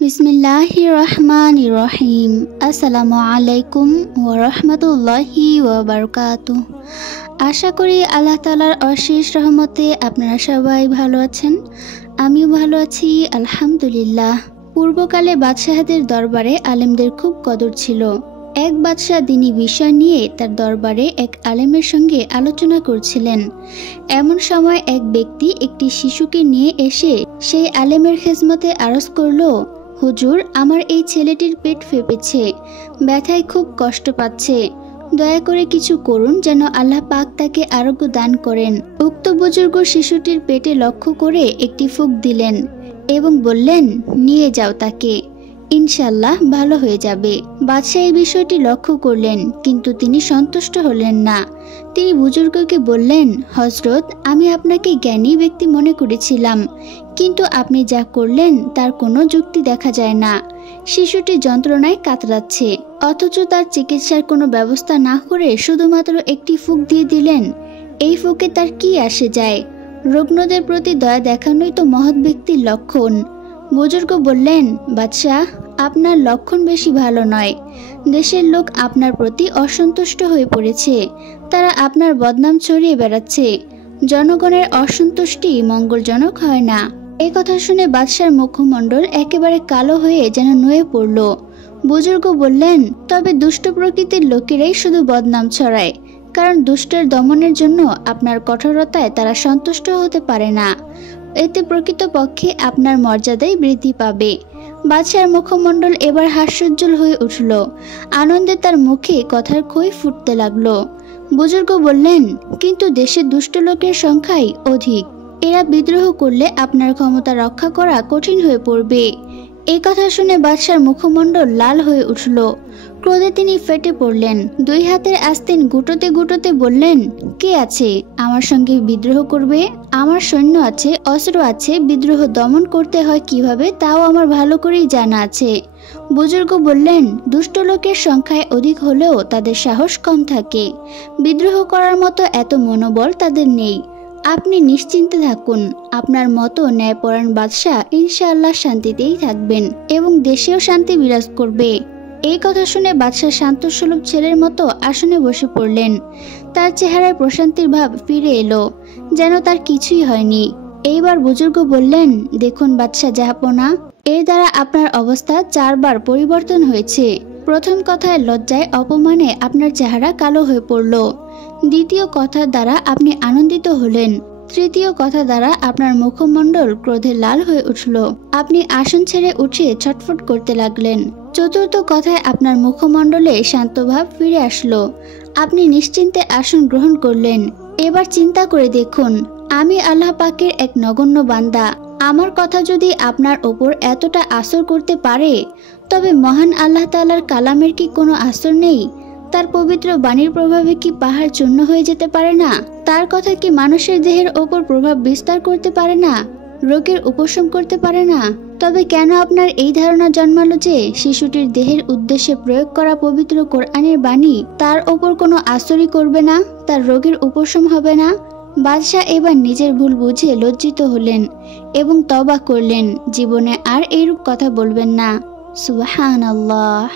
বিসমিল্লাহির রহমানির রহিম। আসসালামু আলাইকুম ওয়া রাহমাতুল্লাহি ওয়া বারাকাতুহু। আশা করি আল্লাহ তাআলার অশেষ রহমতে আপনারা সবাই ভালো আছেন। আমিও ভালো আছি আলহামদুলিল্লাহ। পূর্বকালে বাদশাহদের দরবারে আলেমদের খুব কদর ছিল। এক বাদশাহ দ্বীনি বিষয় নিয়ে তার দরবারে এক আলেমের সঙ্গে আলোচনা করছিলেন। এমন সময় এক ব্যক্তি একটি শিশুকে নিয়ে এসে সেই আলেমের খেজমতে আরজ করল, হুজুর, আমার এই ছেলেটির পেট ফেপেছে, ব্যথায় খুব কষ্ট পাচ্ছে, দয়া করে কিছু করুন যেন আল্লাহ পাক তাকে আরোগ্য দান করেন। উক্ত বুজুর্গ শিশুটির পেটে লক্ষ্য করে একটি ফুঁক দিলেন এবং বললেন, নিয়ে যাও তাকে, ইনশাল্লাহ ভালো হয়ে যাবে। বাদশাহ এই বিষয়টি লক্ষ্য করলেন, কিন্তু তিনি সন্তুষ্ট হলেন না। তিনি বুজুর্গকে বললেন, হযরত, আমি আপনাকে জ্ঞানী ব্যক্তি মনে করেছিলাম, কিন্তু আপনি যা করলেন তার কোনো যুক্তি দেখা যায় না। শিশুটি যন্ত্রণায় কাতরাচ্ছে, অথচ তার চিকিৎসার কোনো ব্যবস্থা না করে শুধুমাত্র একটি ফুঁক দিয়ে দিলেন। এই ফুঁকে তার কি আসে যায়? রুগ্নদের প্রতি দয়া দেখানোই তো মহৎ ব্যক্তির লক্ষণ। বুজুর্গ বললেন, বাদশাহ, আপনার লক্ষণ বেশি ভালো নয়। দেশের লোক আপনার প্রতি অসন্তুষ্ট হয়ে পড়েছে, তারা আপনার বদনাম ছড়িয়ে বেড়াচ্ছে। জনগণের অসন্তুষ্টি মঙ্গলজনক হয় না। এই কথা শুনে বাদশার মুখমণ্ডল একেবারে কালো হয়ে যেন নুয়ে পড়ল। বুজুর্গ বললেন, তবে দুষ্ট প্রকৃতির লোকেরাই শুধু বদনাম ছড়ায়, কারণ দুষ্টের দমনের জন্য আপনার কঠোরতায় তারা সন্তুষ্ট হতে পারে না। এতে প্রকৃতপক্ষে আপনার মর্যাদাই বৃদ্ধি পাবে। বাদশার মুখমণ্ডল এবার হাস্যোজ্জ্বল হয়ে উঠল। আনন্দে তার মুখে কথার খই ফুটতে লাগলো। বুজুর্গ বললেন, কিন্তু দেশের দুষ্ট লোকের সংখ্যাই অধিক, এরা বিদ্রোহ করলে আপনার ক্ষমতা রক্ষা করা কঠিন হয়ে পড়বে। এই কথা শুনে বাদশার মুখমণ্ডল লাল হয়ে উঠল। ক্রোধে তিনি ফেটে পড়লেন। দুই হাতের আস্তিন গুটোতে গুটোতে বললেন, কে আছে আমার সঙ্গে বিদ্রোহ করবে? আমার সৈন্য আছে, অস্ত্র আছে, বিদ্রোহ দমন করতে হয় কিভাবে তাও আমার ভালো করেই জানা আছে। বুজুর্গ বললেন, দুষ্ট লোকের সংখ্যায় অধিক হলেও তাদের সাহস কম থাকে, বিদ্রোহ করার মতো এত মনোবল তাদের নেই। আপনি নিশ্চিন্তে থাকুন, আপনার মতো ন্যায়পরায়ণ বাদশাহ ইনশাআল্লাহ শান্তিতেই থাকবেন এবং দেশেও শান্তি বিরাজ করবে। এই কথা শুনে বাদশাহ শান্ত সুলভ ছেলের মতো আসনে বসে পড়লেন। তার চেহারায় প্রশান্তির ভাব ফিরে এলো, যেন তার কিছুই হয়নি। এইবার বুজুর্গ বললেন, দেখুন বাদশাহ জাহাপনা, এর দ্বারা আপনার অবস্থা 4 বার পরিবর্তন হয়েছে। প্রথম কথায় লজ্জায় অপমানে আপনার চেহারা কালো হয়ে পড়ল। দ্বিতীয় কথার দ্বারা আপনি আনন্দিত হলেন। তৃতীয় কথা দ্বারা আপনার মুখমণ্ডল ক্রোধে লাল হয়ে উঠল। আপনি আসন ছেড়ে উঠে ছটফট করতে লাগলেন। চতুর্থ কথায় আপনার মুখমণ্ডলে শান্তভাব ফিরে আসলো। আপনি নিশ্চিন্তে আসন গ্রহণ করলেন। এবার চিন্তা করে দেখুন, আমি আল্লাহ পাকের এক নগণ্য বান্দা। আমার কথা যদি আপনার ওপর এতটা আসর করতে পারে, তবে মহান আল্লাহ তাআলার কালামের কি কোনো আসর নেই? তার পবিত্র বাণীর প্রভাবে কি পাহাড় চূর্ণ হয়ে যেতে পারে না? তার কথা কি মানুষের দেহের ওপর প্রভাব বিস্তার করতে পারে না, রোগের উপশম করতে পারে না? তবে কেন আপনার এই ধারণা জন্মালো যে শিশুটির দেহের উদ্দেশ্যে প্রয়োগ করা পবিত্র কোরআনের বাণী তার ওপর কোনো আসরই করবে না, তার রোগের উপশম হবে না? বাদশাহ এবার নিজের ভুল বুঝে লজ্জিত হলেন এবং তওবা করলেন, জীবনে আর এইরূপ কথা বলবেন না। সুবহানাল্লাহ।